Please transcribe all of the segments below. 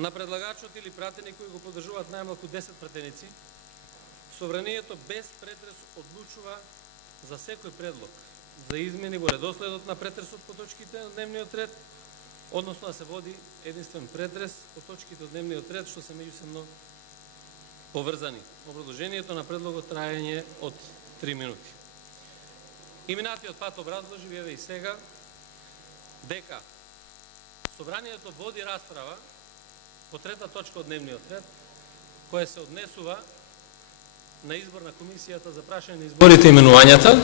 на предлагачот или пратеник кои го поддржуваат најмалку 10 пратеници, Собранието без претрес одлучува за секој предлог за измени во редоследот на претресот по точките на дневниот ред, односно да се води единствен претрес по точките од дневниот ред, што се меѓусебно поврзани. Образложението на предлогот траење од 3 минути. Именатиот пат образложи еве и сега дека Собранието води расправа по трета точка од дневниот ред, која се однесува на избор на комисијата за прашање на изборите и именувањата,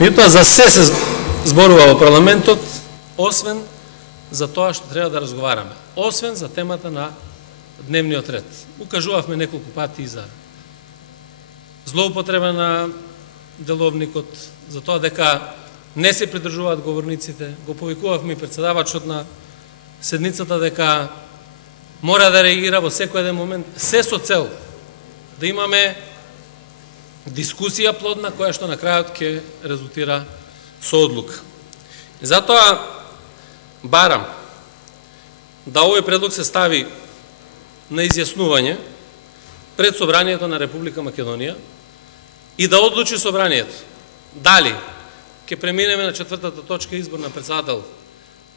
меѓутоа за се зборува во парламентот, освен за тоа што треба да разговараме, освен за темата на дневниот ред. Укажувавме неколку пати за злоупотреба на деловникот, за тоа дека не се придржуваат говорниците, го повикувавме и председавачот на седницата дека мора да реагира во секој еден момент, се со цел да имаме дискусија плодна, која што на крајот ќе резултира со одлука. И затоа барам да овој предлог се стави на изјаснување пред Собранието на Република Македонија и да одлучи Собранието дали ќе преминеме на четвртата точка избор на председател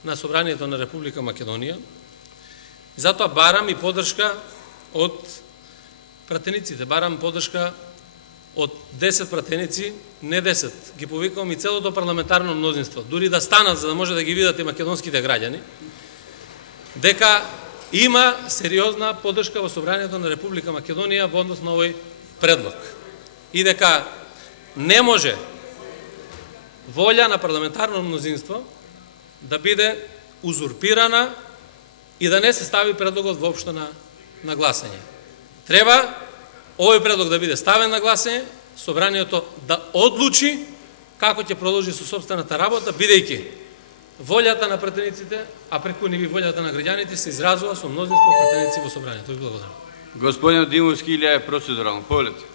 на Собранието на Република Македонија. И затоа барам и поддршка од пратениците, барам поддршка од 10 пратеници, не 10, ги повикувам и целото парламентарно мнозинство, дури да станат за да може да ги видат и македонските граѓани, дека има сериозна поддршка во Собранието на Република Македонија во однос на овој предлог. И дека не може волја на парламентарно мнозинство да биде узурпирана и да не се стави предлогот воопшто на гласање. Треба овој предлог да биде ставен на гласање, Собранието да одлучи како ќе продолжи со сопствената работа, бидејќи волјата на пратениците, а преку нив волјата на граѓаните се изразува со мнозинство пратеници во Собранието. Ви благодарам. Господин Димовски, или е процедурално? Повелете.